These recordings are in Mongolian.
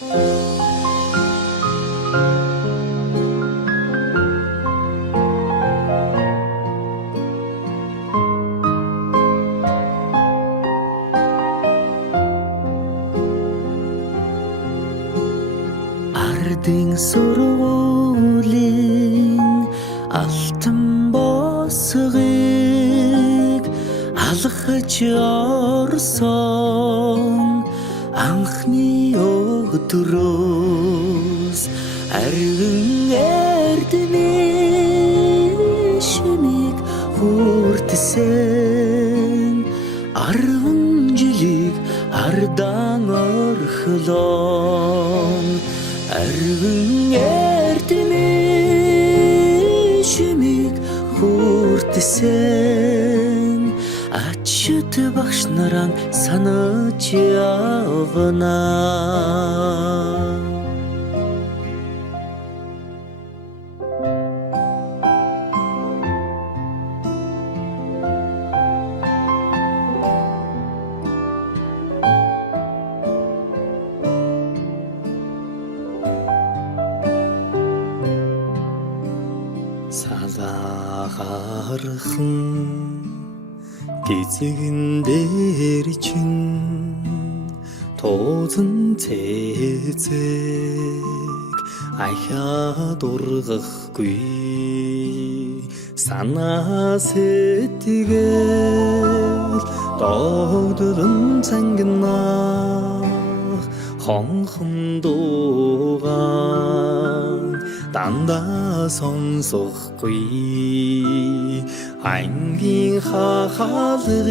Ардын сургуулийн алтан босгыг алхаж орсон анхны өдрөөс арвин эрдэнэ шимиг хүртсэн 10 жилиг ардан орхлон арвин эрдэнэ шимиг хүртсэн ачт багш наран санаж явна. Салахархан гизэгэн дээр чин тоозон цэцэг ахаад ургахгүй санаа сэтгэл догдолн цангинах хонхон дуугаан дандаа сонсохгүй ангийн хахалгыг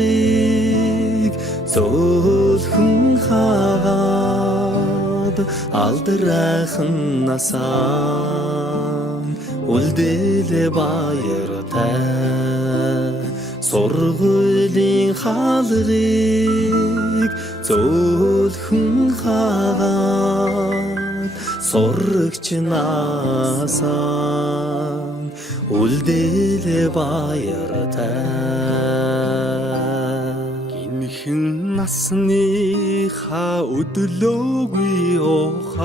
зөөлхөн хаад алдрайхан насаа үлдээлэ баяртай сургуулийн хаалгыг зөөлхөн хаад сурагч насаа үлдээлэ баяртай гинхэн насныхаа өдлөөгүй ухаанд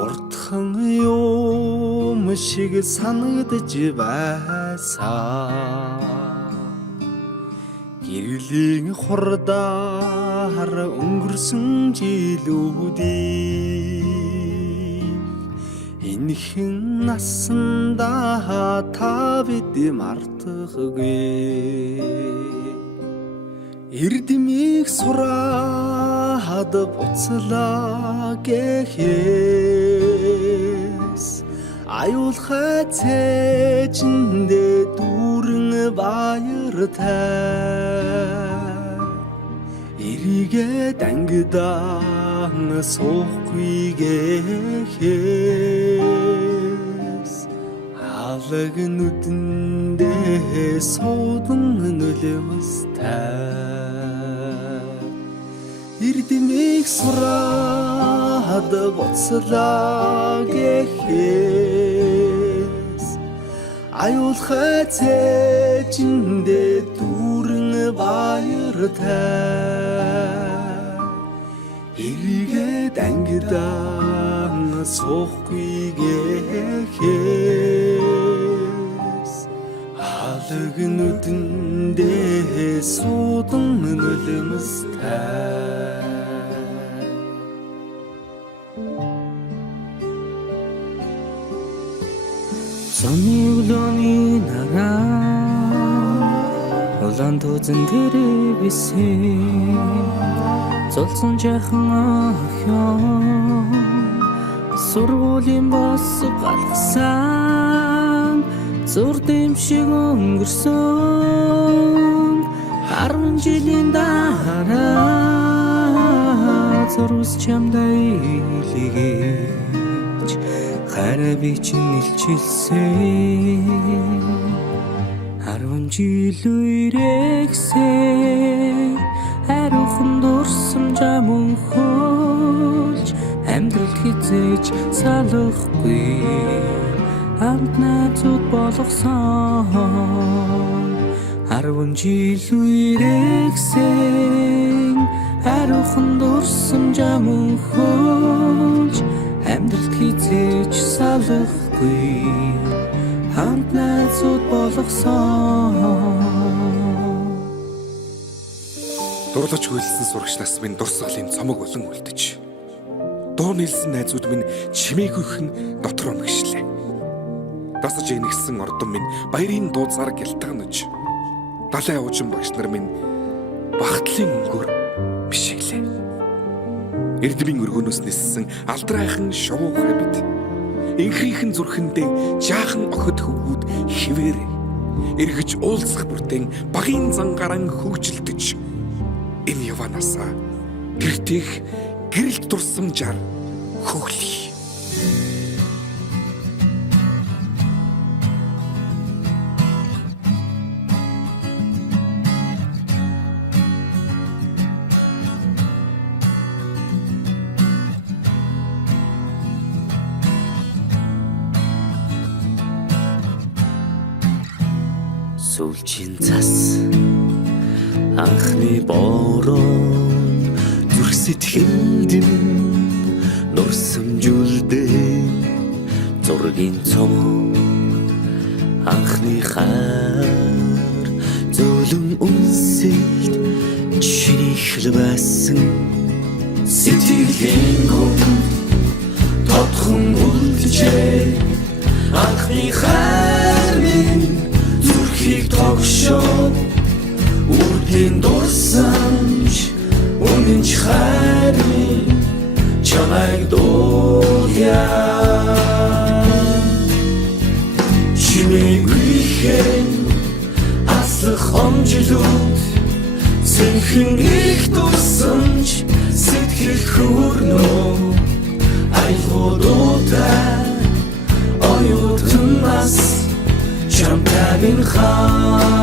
уртхан юм шиг санагдаж байсан гэрлийн хурдаар өнгөрсөн жилүүдийг энэхэн насандаа та бид мартахгүй эрдэмийг сураад буцлаа гэхээс аюулхай цээжиндээ дүүрэн баяртай эрийгээ дангидаан суухгүй гэхээс алаг нүдэндээ суудан нулимстай эрдэмийг сураад буцлаа гэхээс аюулхай цээжиндээ дүүрэн баяртай эрийгээ дангидаан суухгүй гэхээс алаг нүдэндээ суудан нулимстай Сонны үлөөний нараа улаан тузан дээр бисэн золсон жахан охин сургуулийн бос галгасан зур дэмшиг өнгөрсөн 10 жилийн дараа зурус чамдай илгээж хараа чинь илчилсэн 10 жил үрэгсэн хариухан дурсамжаа мөнхөлж амьдрал хизээж салахгүй амт найзууд болгосон 10 жил үрэгсэн ариухан дурсам жамхуулж амьдралд хизээж салахгүй хамт найзууд болгосон. Дурлаж хөлсөн сурагчнаас минь дурсгалын цомог болон үлдэж. Дуу нийлсэн найзууд минь чимээгүйхэн дотор мэгшлээ. Дасаж игнэгсэн ордон минь баярын дууцаар гялтганаж. Далайн уужин багш нар минь багтлын өнгөөр бишиглээ. Эрдмийн өргөнөөс ниссэн алдрайхан шувуухан бид. Инхрийнхэн зүрхэндээ жаахан охид хөвгүүд хിവэр эргэж уулзах бүртэн багийн зангаран хөгжилдөж. Энэ яванасаа гэртэх гэрэлт дурсамжаар хөглөе. Сүүлчийн цас анхны бороо зүрх сэтгэлд нурсамжуулдээ зургийн цом анхны хаар зөөлөн үнсэлт чиний байсан сэтгэлийн гүн тодхон үлджээ анхны хаар минь зүрхийг тогшоо үрдийн дурсамж үнэнч хайрын чамайг дуулъя чимээгүйхэн аслах хомжилууд сэнхэн их дурсамж сэтгэл хүрнөө айлгуудаа оюутнаас чамтай минь хамт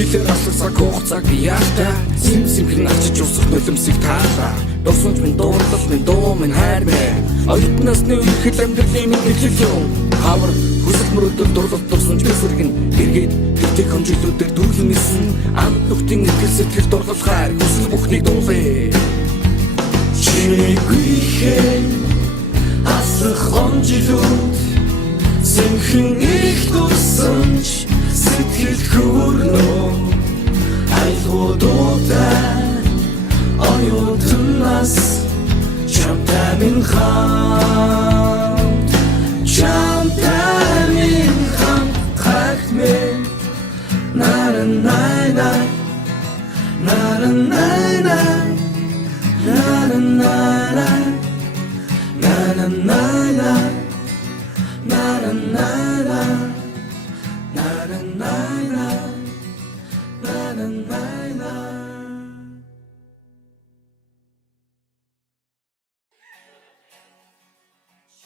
жилээр асарсаг хугацааг би яахта симхэн авчиж усах нулимсыг таалаа дурсамж минь дуурлал минь дуу минь хайр минь оюутнаас нэг их амьдралын минь нэглэл юм хавар хүсэл мөрөдөл дурлал дурсамж бисэргэн эргээд тэгтэг хонжиглуудээр дүүрэн нисэн амт нүхтийн итгэл сэтгэл дурлал хайр хүсэл бүхнийг дуулъя чимээгүйхэн аслах хонжилууд сэнхэн их дурсамж сэтгэл хүрнөө айлгуудаа оюутнаас чамтай минь хамт чамтай минь хамт хагт минь наран найна